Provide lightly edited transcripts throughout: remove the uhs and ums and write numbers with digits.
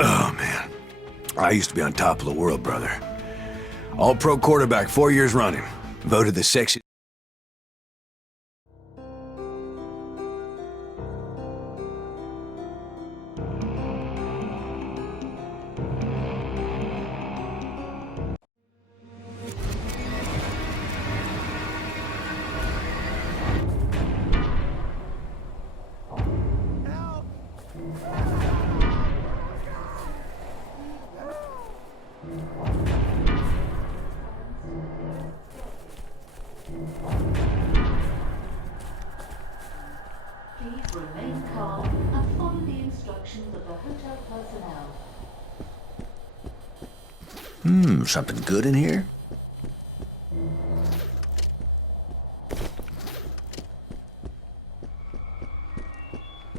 Oh, man. I used to be on top of the world, brother. All-pro quarterback 4 years running. Voted the sexy... Please remain calm and follow the instructions of the hotel personnel. Something good in here?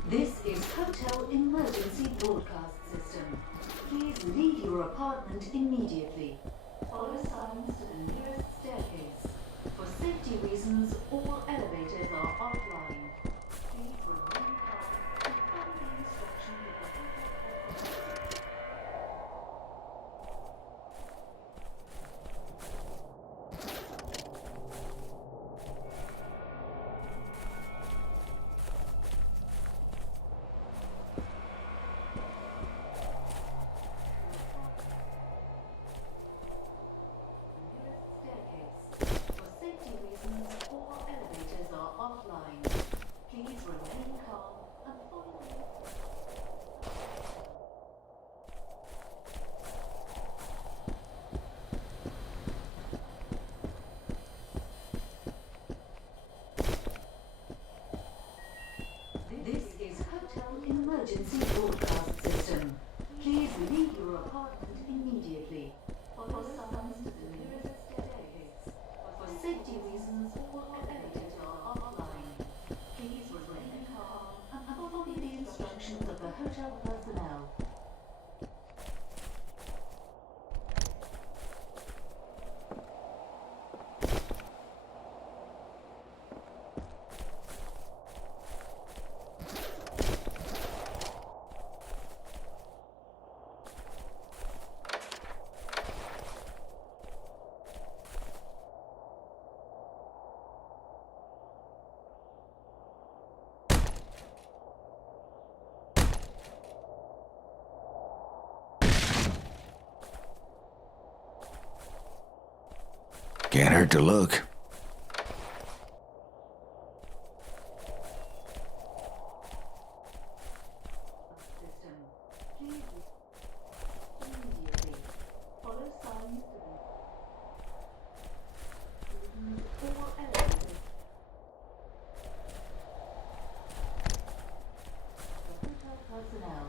This is Hotel Emergency Broadcast System. Please leave your apartment immediately. Follow signs to the nearest staircase. For safety reasons, all elevators are offline. Please remain calm and follow the instructions of the hotel personnel. Staircase. For safety reasons, all elevators are offline. Please remain calm and follow the... This is Hotel Emergency Broadcast System. Please leave your apartment immediately. Follow signs to the nearest staircase. For safety reasons, all elevators are offline. Please remain calm and follow the instructions of the hotel personnel. Can't hurt to look. System. Please immediately follow signs to the all elevators. The hotel personnel.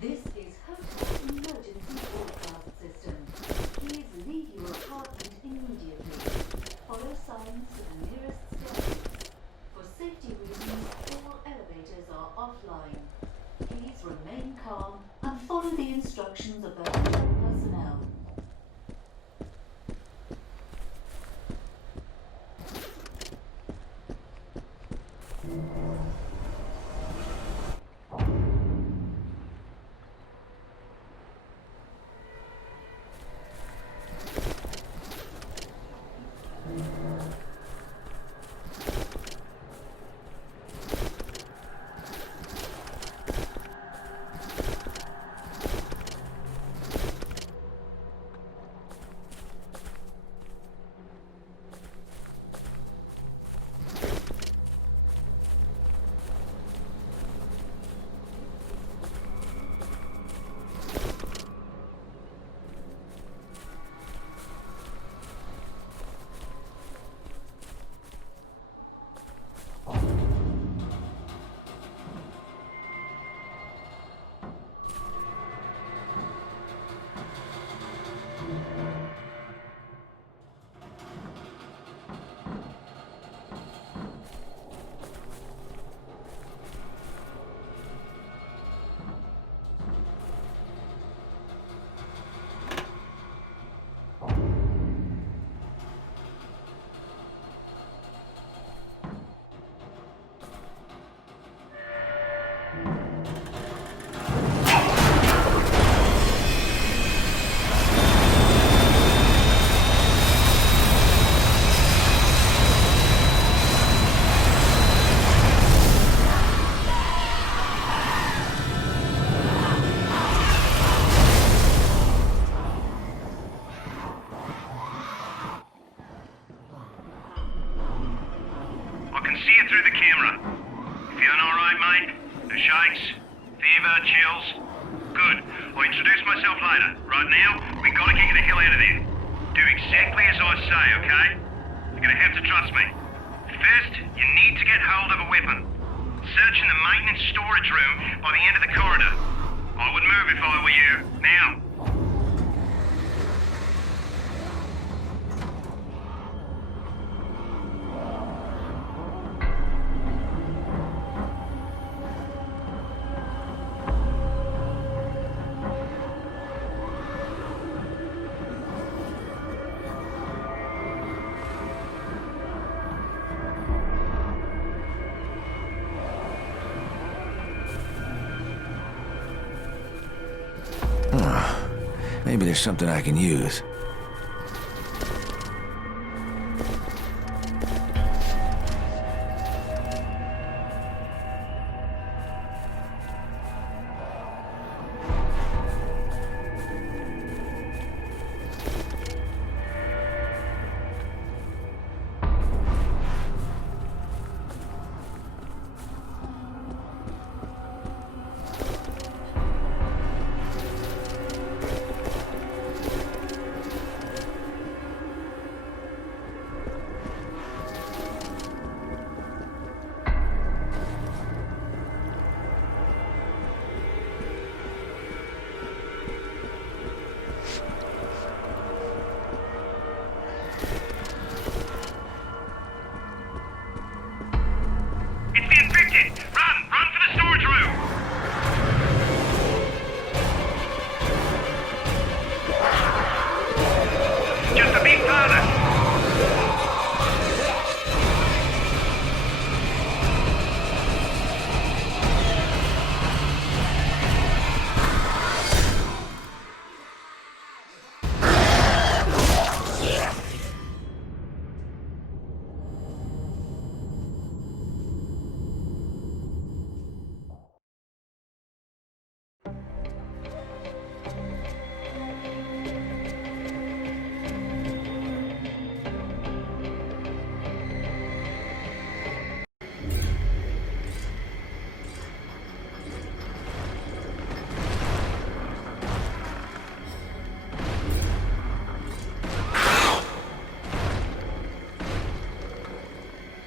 This is Hotel Emergency Broadcast System. Please leave your apartment immediately. Follow signs to the nearest staircase. For safety reasons, all elevators are offline. Please remain calm and follow the instructions of the hotel personnel. myself later. Right now, we gotta get you the hell out of there. Do exactly as I say, okay? You're gonna have to trust me. First, you need to get hold of a weapon. Search in the maintenance storage room by the end of the corridor. I would move if I were you. Now. Maybe there's something I can use.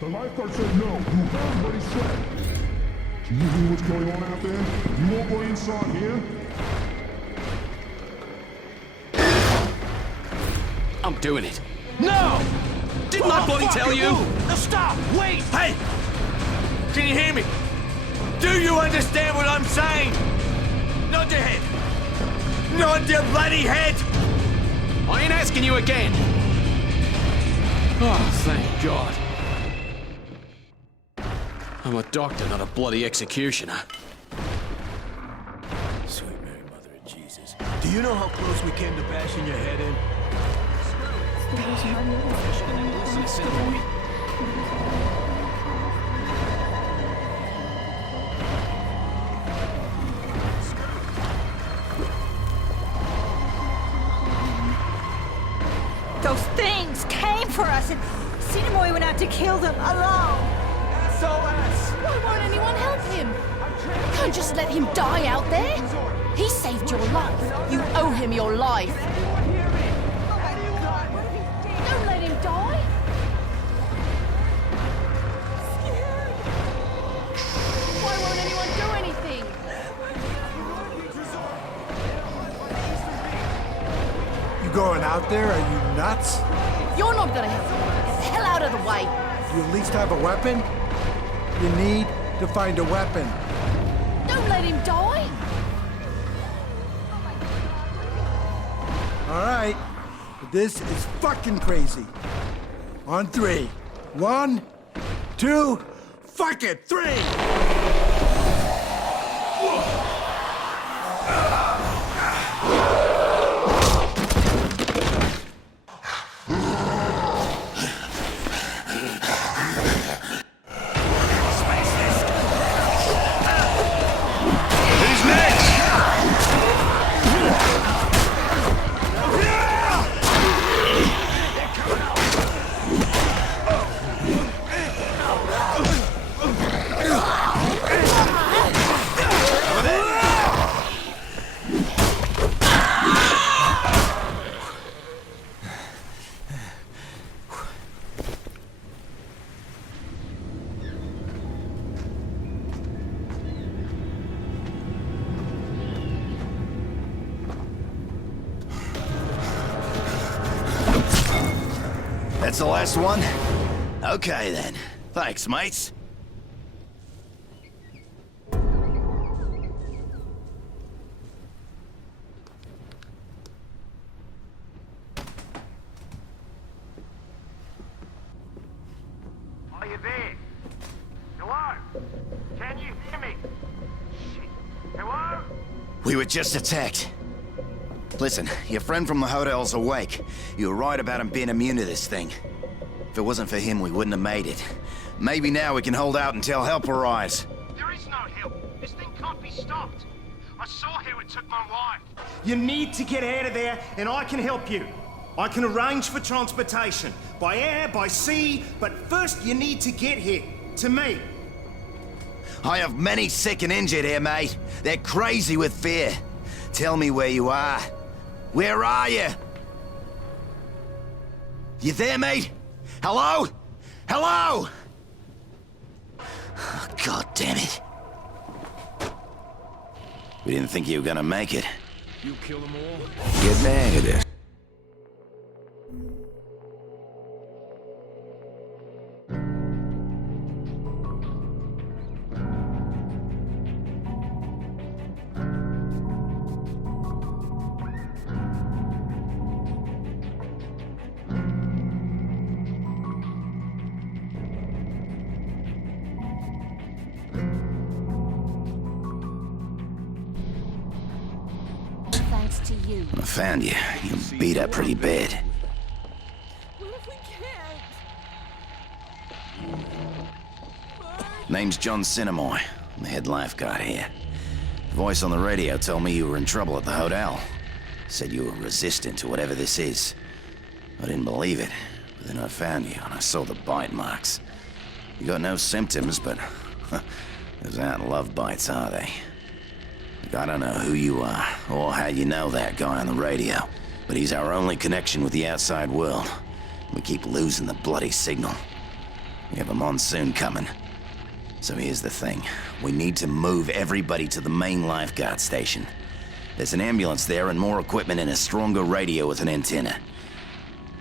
The lifeguard said no. You heard what he said. Do you hear what's going on out there? You won't go inside here? I'm doing it. No! Didn't I bloody tell you? No, stop! Wait! Hey! Can you hear me? Do you understand what I'm saying? Nod your head. Nod your bloody head! I ain't asking you again. Oh, thank God. I'm a doctor, not a bloody executioner. Sweet Mary, Mother of Jesus. Do you know how close we came to bashing your head in? Listen to Cinnamon. Those things came for us, and Sinamoi went out to kill them alone. SOS! Why won't anyone help him? You can't just let him die out there. He saved your life. You owe him your life. Don't let him die. Why won't anyone do anything? You going out there? Are you nuts? You're not gonna help him. Get the hell out of the way. You at least have a weapon? You need to find a weapon. Don't let him die. All right. This is fucking crazy. On three. 1, 2, fuck it, 3! That's the last one? Okay, then. Thanks, mates. Are you there? Hello? Can you hear me? Shit. Hello? We were just attacked. Listen, your friend from the hotel's awake. You were right about him being immune to this thing. If it wasn't for him, we wouldn't have made it. Maybe now we can hold out until help arrives. There is no help. This thing can't be stopped. I saw how it took my wife. You need to get out of there, and I can help you. I can arrange for transportation, by air, by sea, but first you need to get here, to me. I have many sick and injured here, mate. They're crazy with fear. Tell me where you are. Where are you? You there, mate? Hello? Hello? Oh, God damn it. We didn't think you were gonna make it. You kill them all? Get the hang of this. Thanks to you. I found you. You're beat up pretty bad. What if we can't? Name's John Sinnemoy. I'm the head lifeguard here. The voice on the radio told me you were in trouble at the hotel. Said you were resistant to whatever this is. I didn't believe it, but then I found you and I saw the bite marks. You got no symptoms, but those aren't love bites, are they? Look, I don't know who you are, or how you know that guy on the radio, but he's our only connection with the outside world. We keep losing the bloody signal. We have a monsoon coming. So here's the thing. We need to move everybody to the main lifeguard station. There's an ambulance there and more equipment and a stronger radio with an antenna.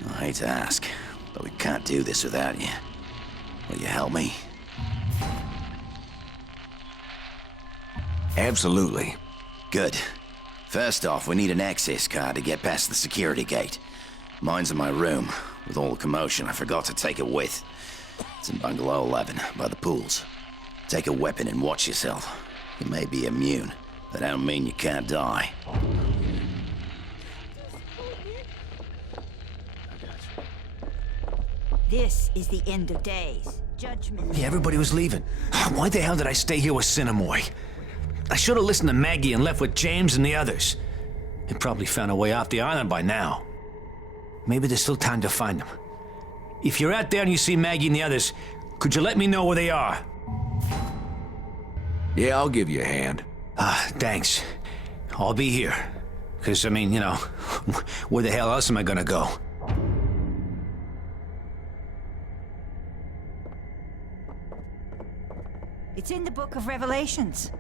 I hate to ask, but we can't do this without you. Will you help me? Absolutely. Good. First off, we need an access card to get past the security gate. Mine's in my room. With all the commotion, I forgot to take it with. It's in Bungalow 11, by the pools. Take a weapon and watch yourself. You may be immune, but that don't mean you can't die. This is the end of days. Judgment. Yeah, everybody was leaving. Why the hell did I stay here with Sinnemoy? I should have listened to Maggie and left with James and the others. They probably found a way off the island by now. Maybe there's still time to find them. If you're out there and you see Maggie and the others, could you let me know where they are? Yeah, I'll give you a hand. Thanks. I'll be here. 'Cause, I mean, you know, where the hell else am I gonna go? It's in the Book of Revelations.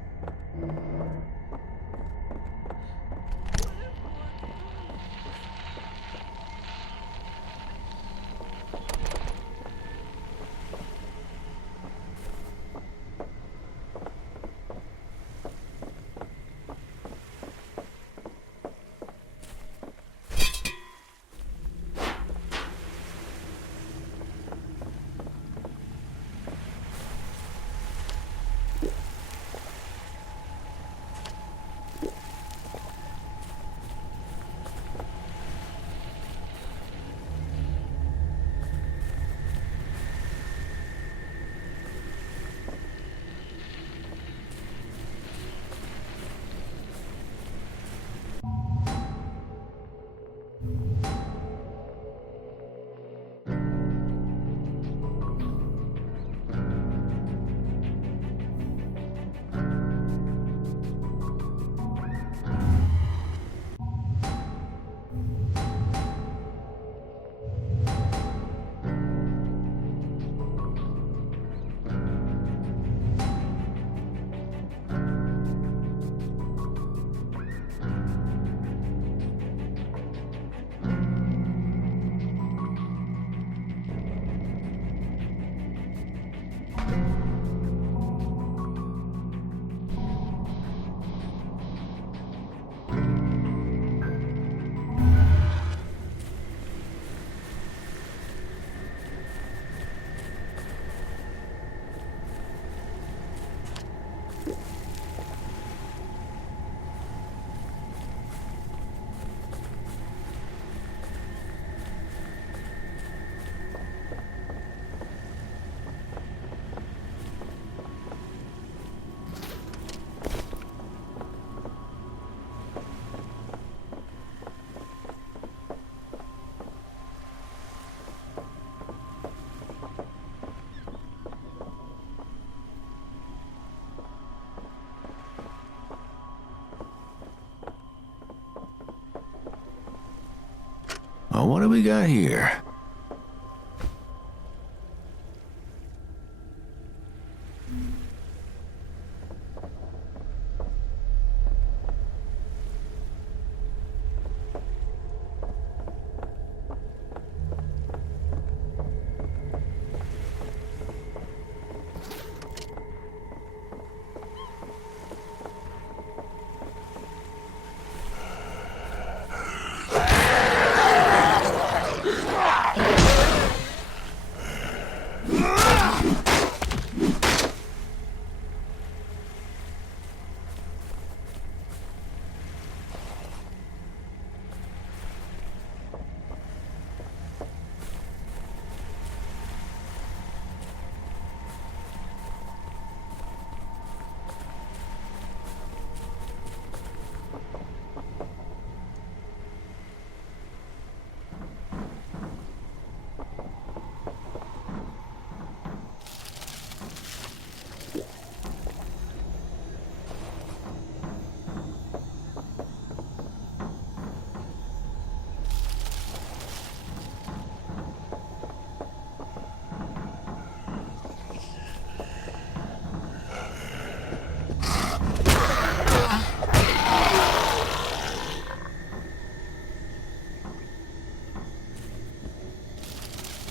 Now, what do we got here?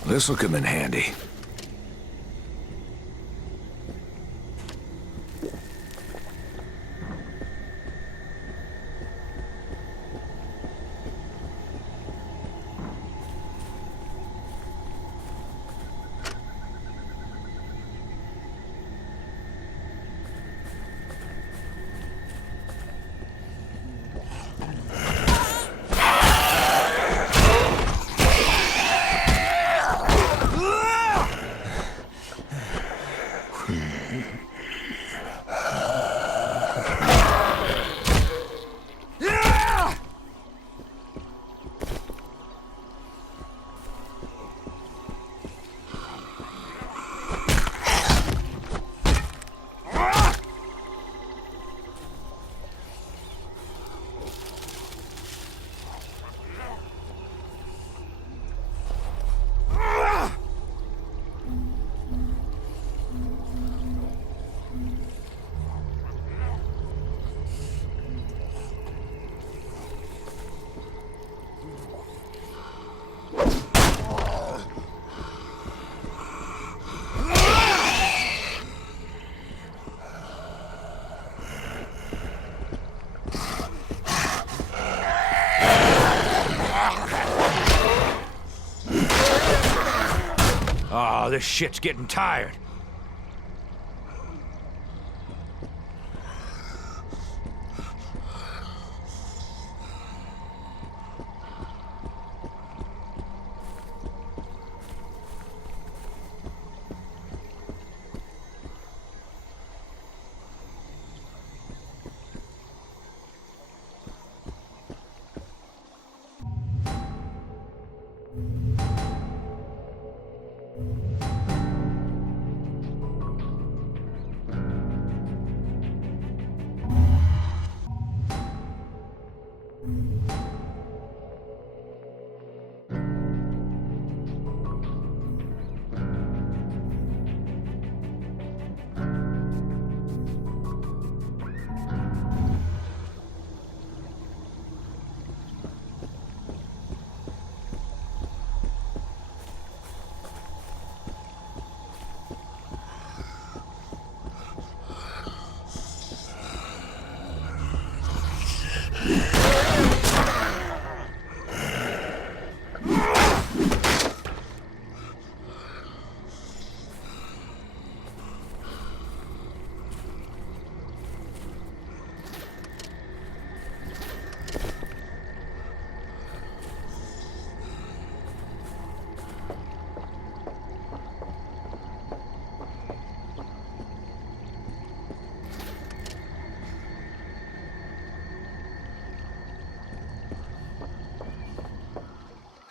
This'll come in handy. Oh, this shit's getting tired.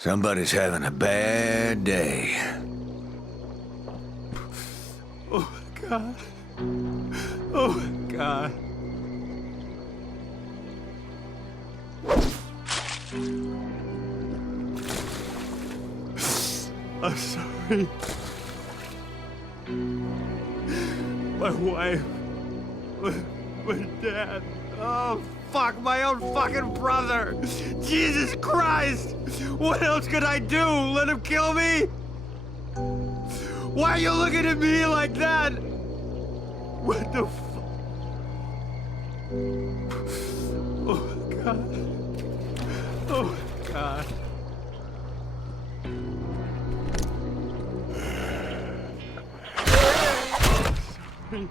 Somebody's having a bad day. Oh, God. Oh, God. I'm sorry. My wife. My dad. Oh, fuck, my own fucking brother. Jesus Christ. What else could I do? Let him kill me? Why are you looking at me like that? What the fuck? Oh, God. Oh, God. Sorry.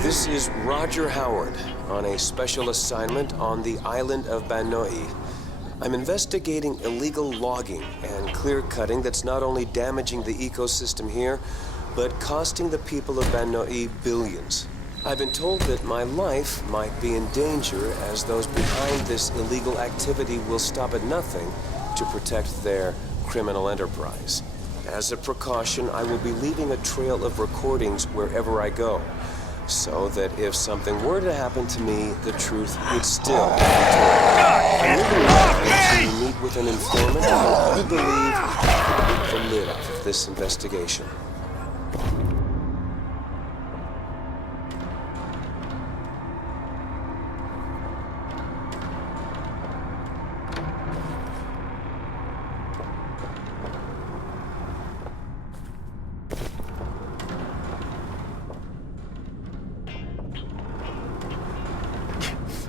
This is Roger Howard on a special assignment on the island of Banoi. I'm investigating illegal logging and clear-cutting that's not only damaging the ecosystem here, but costing the people of Banoi billions. I've been told that my life might be in danger as those behind this illegal activity will stop at nothing to protect their criminal enterprise. As a precaution, I will be leaving a trail of recordings wherever I go, so that if something were to happen to me, the truth would still be told. I'm leaving to meet with an informant who I believe could make the lid off of this investigation.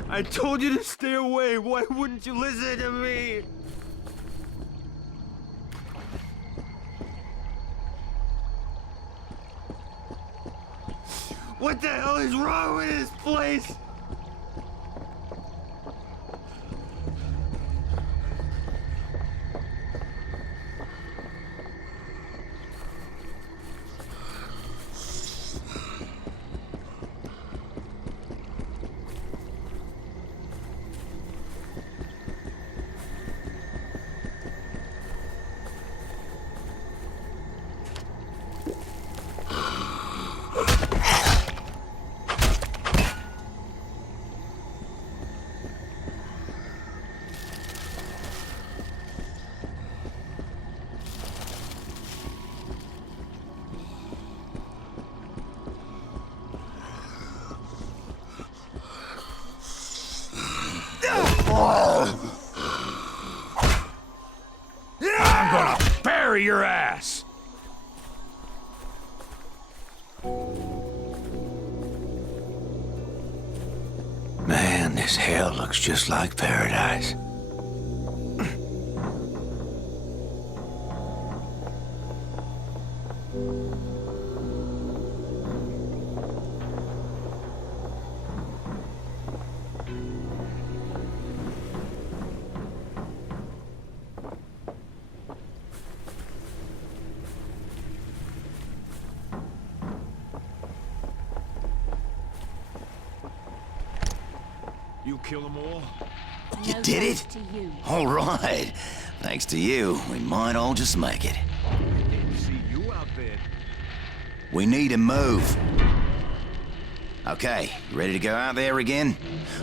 I told you to stay away. Why wouldn't you listen to me? What the hell is wrong with this place? I'm gonna bury your ass! Man, this hell looks just like paradise. You kill them all? You did it? To you. All right. Thanks to you, we might all just make it. Didn't see you out there. We need to move. Okay, you ready to go out there again?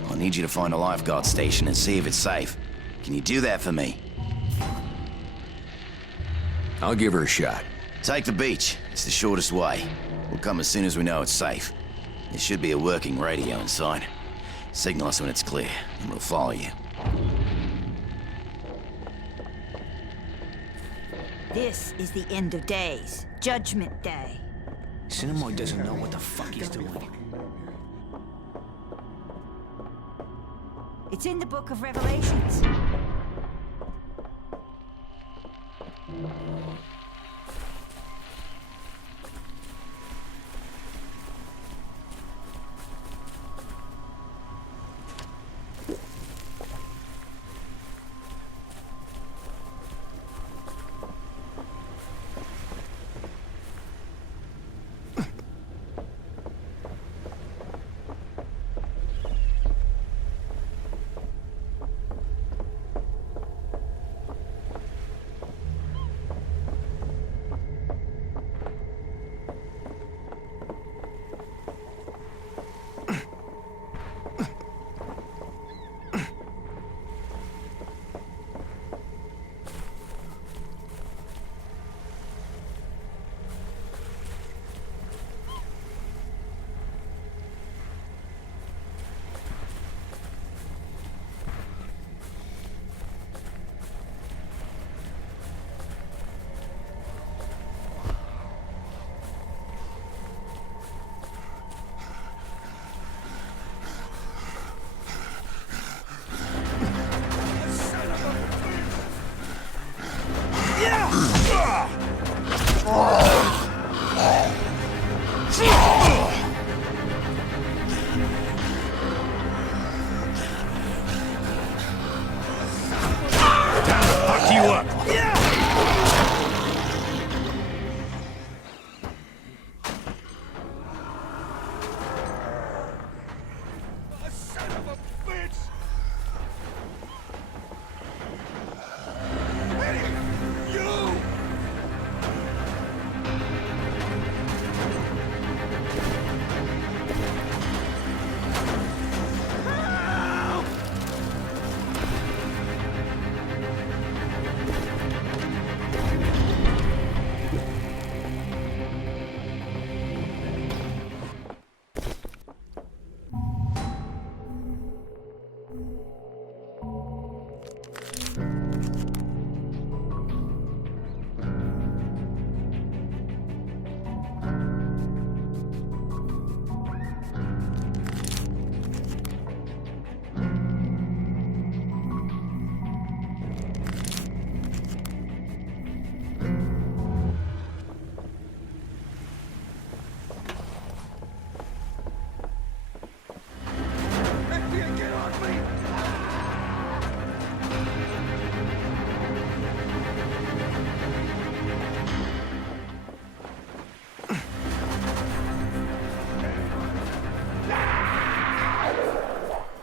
I need you to find a lifeguard station and see if it's safe. Can you do that for me? I'll give her a shot. Take the beach. It's the shortest way. We'll come as soon as we know it's safe. There should be a working radio inside. Signal us when it's clear, and we'll follow you. This is the end of days. Judgment Day. Sinamoi doesn't know what the fuck he's doing. It's in the Book of Revelations. Fuck you up!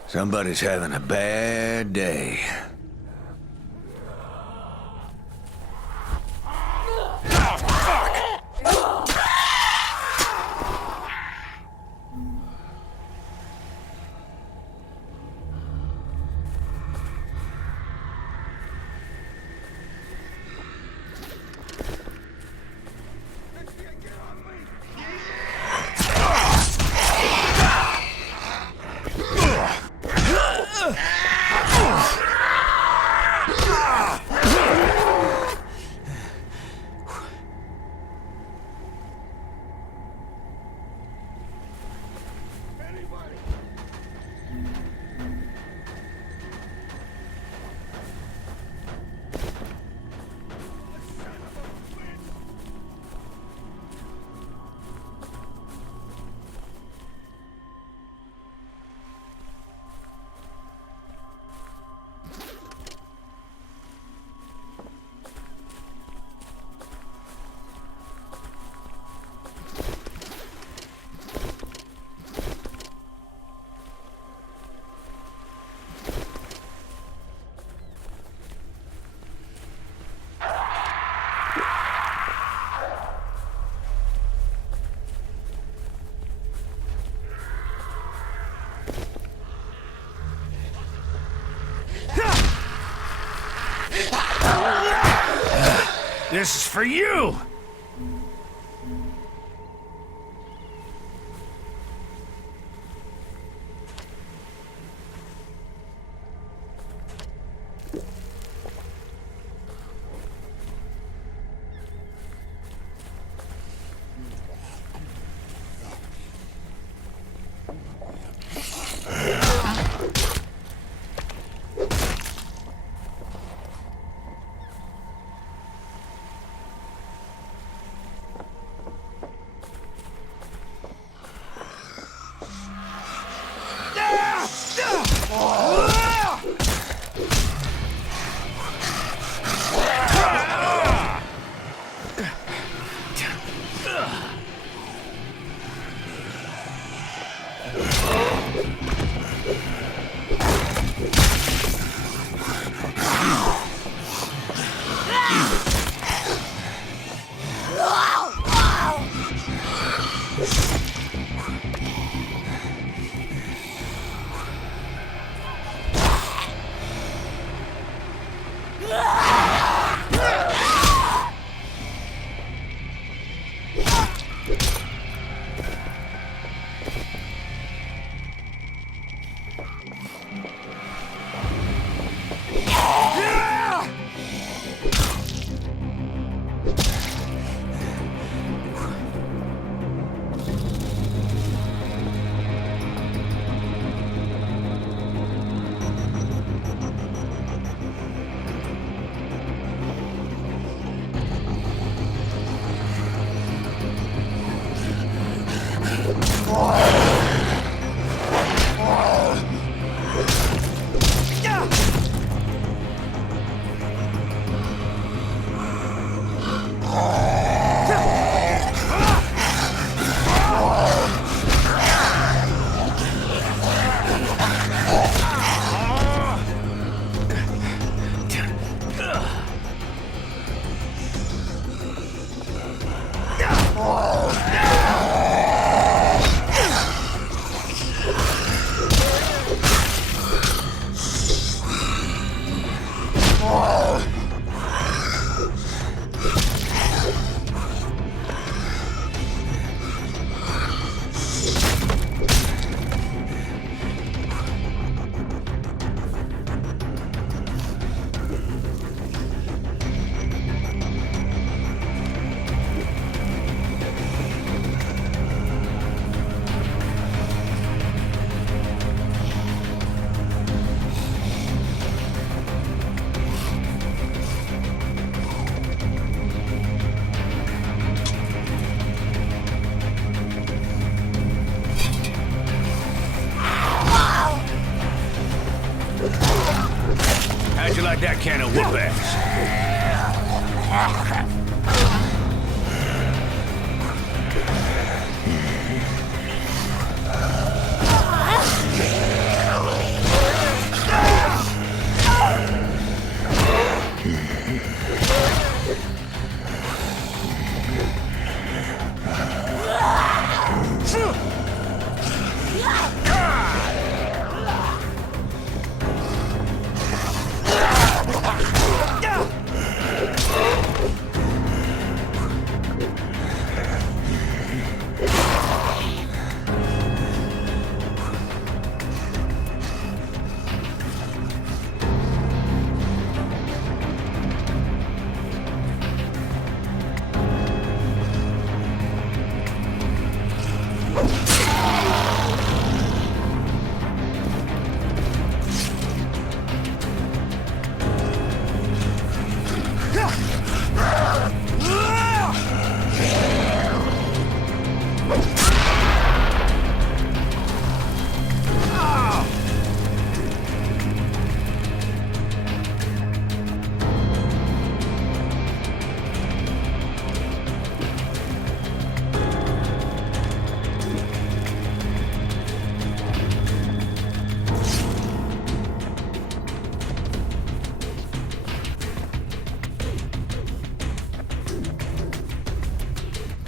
Somebody's having a bad day. This is for you! can of whoop ass.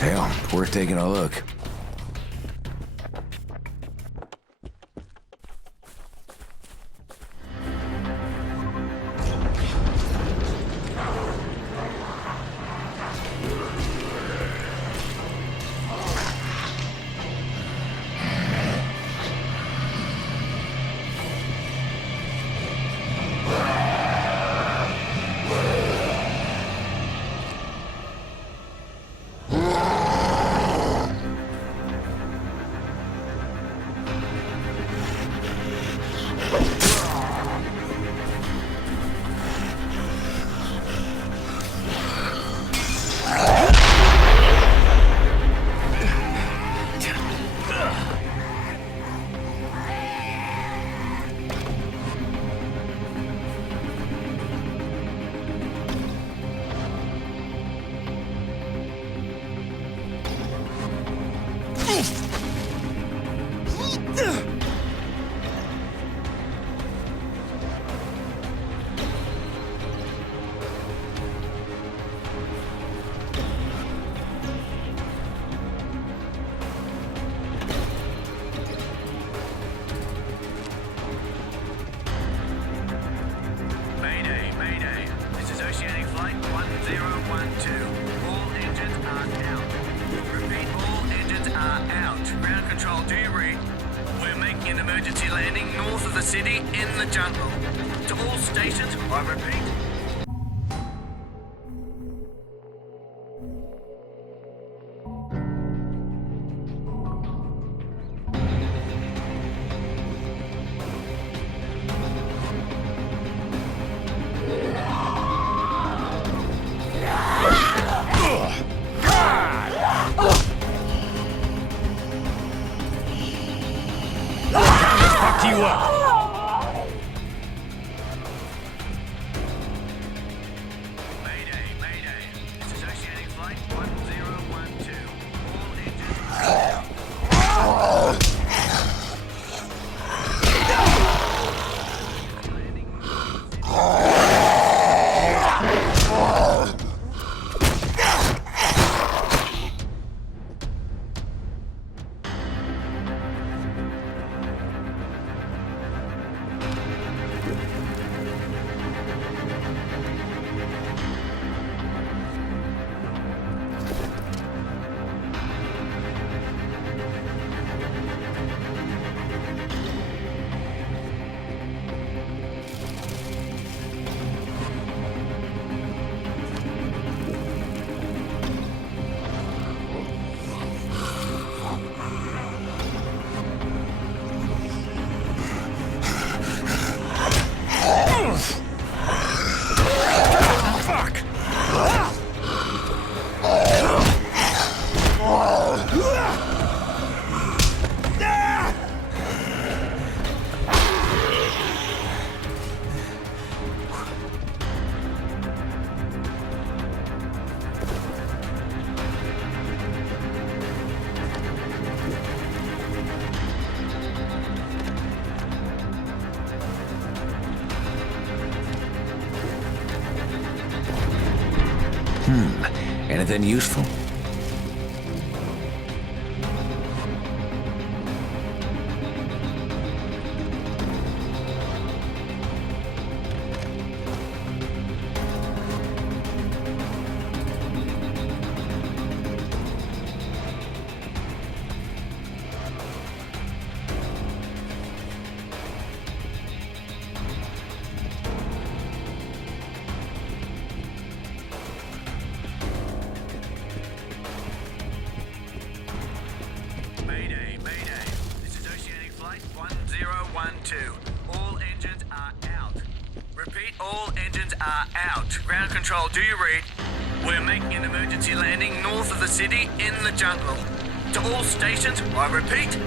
Hell, worth taking a look. Mayday, Mayday. This is Oceanic Flight 1012. All engines are out. Repeat, all engines are out. Ground control, do you read? We're making an emergency landing north of the city in the jungle. To all stations, I repeat. Fuck you up! Mayday, Mayday. This is Oceanic Flight 1012. All engines Anything useful? Mayday, mayday. This is Oceanic Flight 1012. All engines are out. Repeat, all engines are out. Ground control, do you read? We're making an emergency landing north of the city in the jungle. To all stations, I repeat.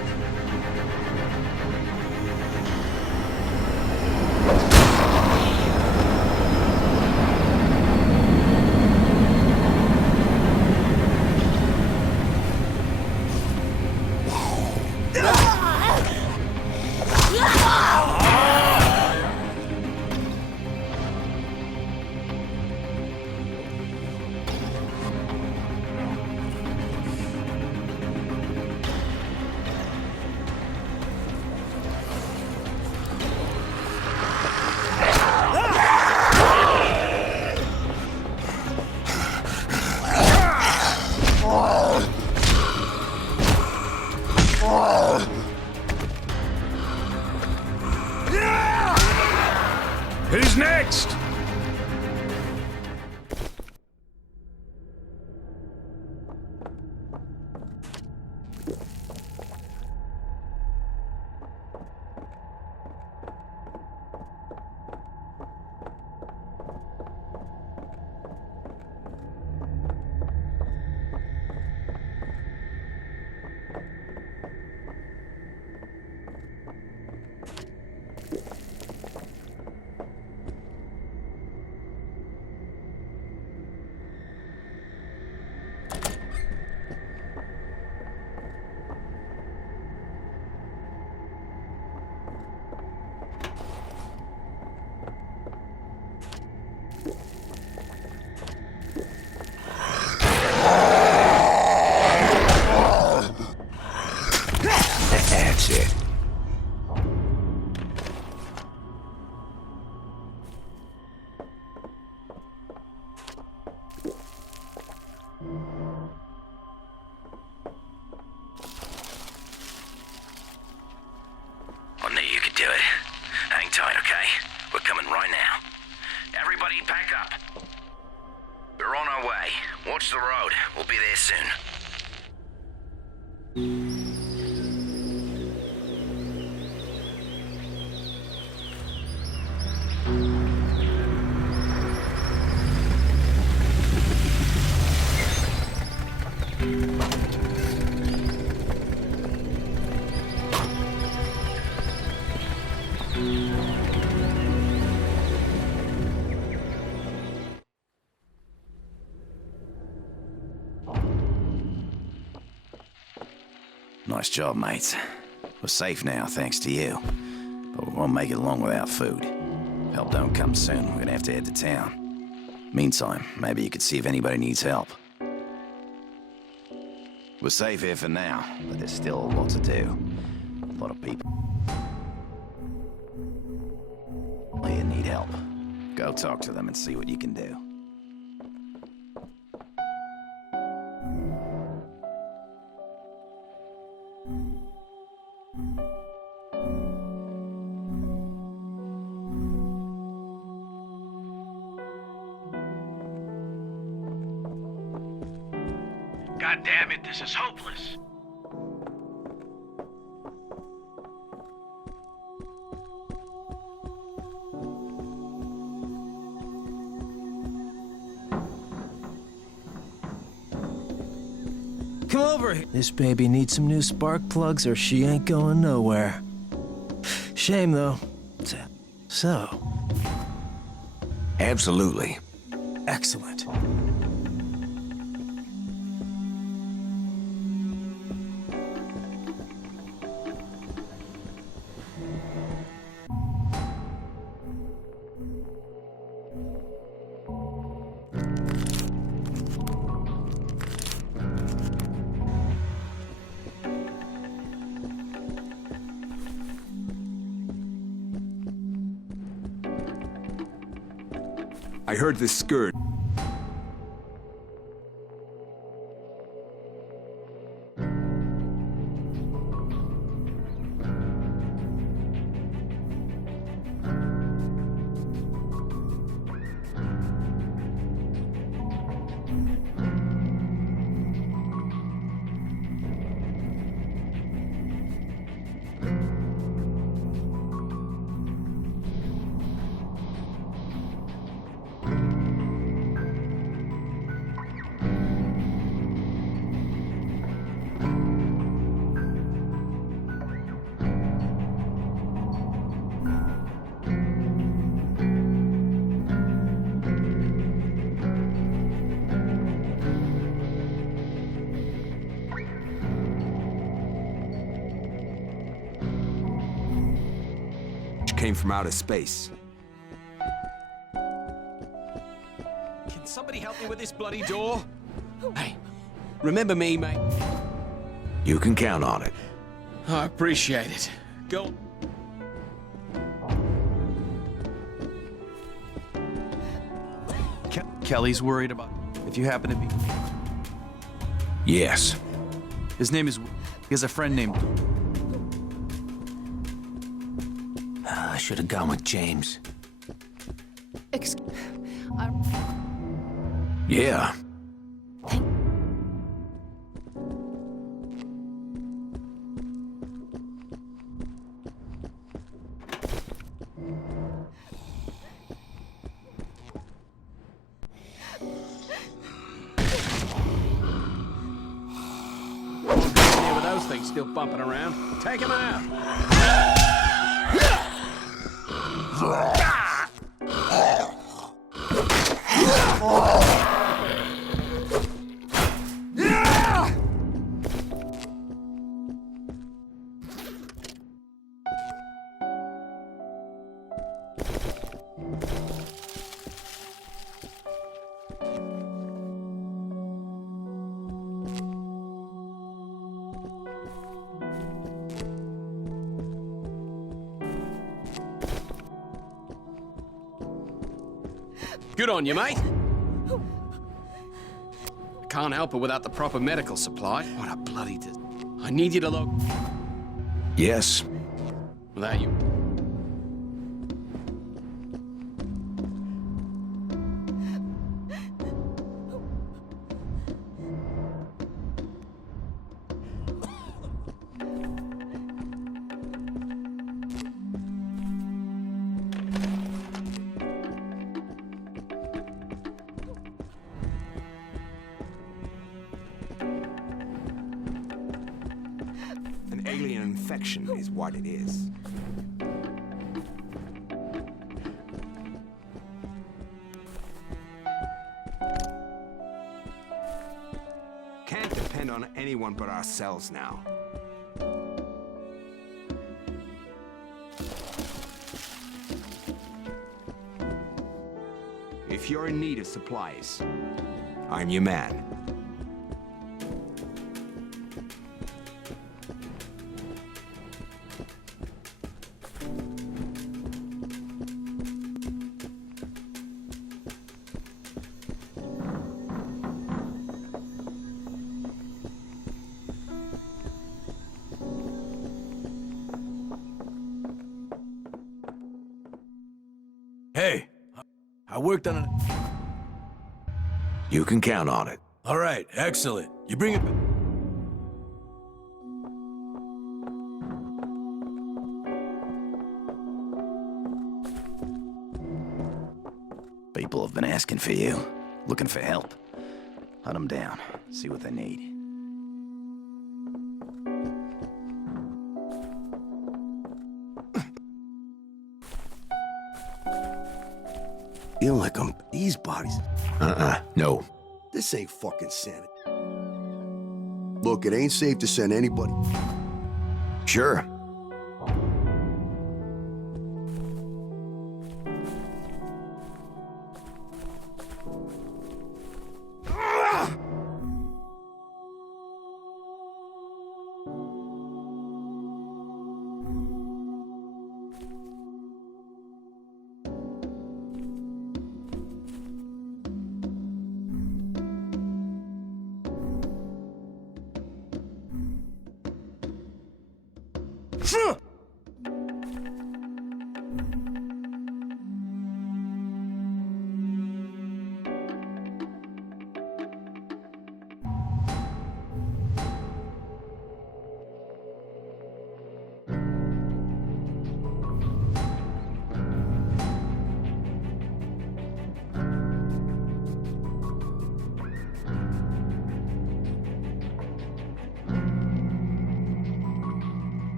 Who's next? That's it. I knew you could do it. Hang tight, okay? We're coming right now. Everybody pack up. We're on our way. Watch the road. We'll be there soon. Nice job, mates. We're safe now, thanks to you. But we won't make it long without food. If help don't come soon, we're gonna have to head to town. Meantime, maybe you could see if anybody needs help. We're safe here for now, but there's still a lot to do. A lot of people here need help. Go talk to them and see what you can do. God damn it, this is hopeless. Come over here. This baby needs some new spark plugs or she ain't going nowhere. Shame, though. So. Absolutely. Excellent. I heard the skirt. Came from outer space. Can somebody help me with this bloody door? Hey, remember me, mate? You can count on it. I appreciate it. Go. Kelly's worried about if you happen to be... Yes. His name is... He has a friend named... I should have gone with James. Yeah. With those things still bumping around. Take him out. Good on you, mate. I can't help her without the proper medical supply. What a bloody... I need you to look... Yes. Without you... An alien infection is what it is. Can't depend on anyone but ourselves now. If you're in need of supplies, I'm your man. Hey, I worked on it. You can count on it. All right, excellent. You bring it back. People have been asking for you, looking for help. Hunt them down, see what they need. Feeling like these bodies. No. This ain't fucking sanity. Look, it ain't safe to send anybody. Sure.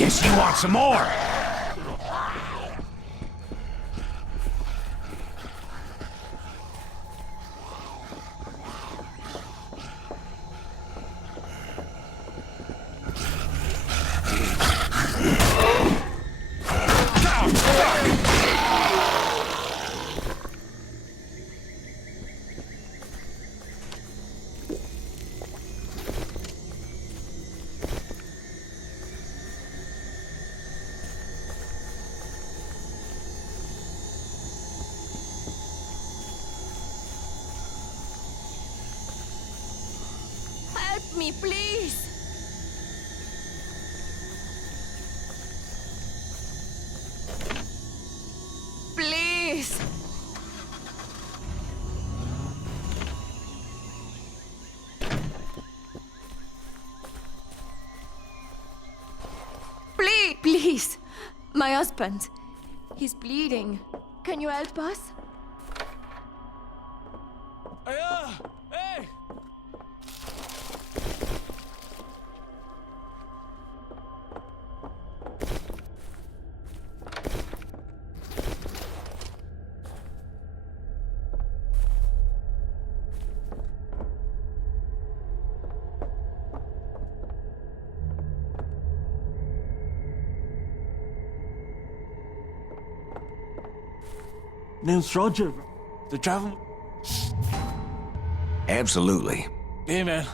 Guess you want some more! Help me, please! Please! Please! My husband. He's bleeding. Can you help us? Hey! Name's Roger. The travel? Absolutely. Hey, man.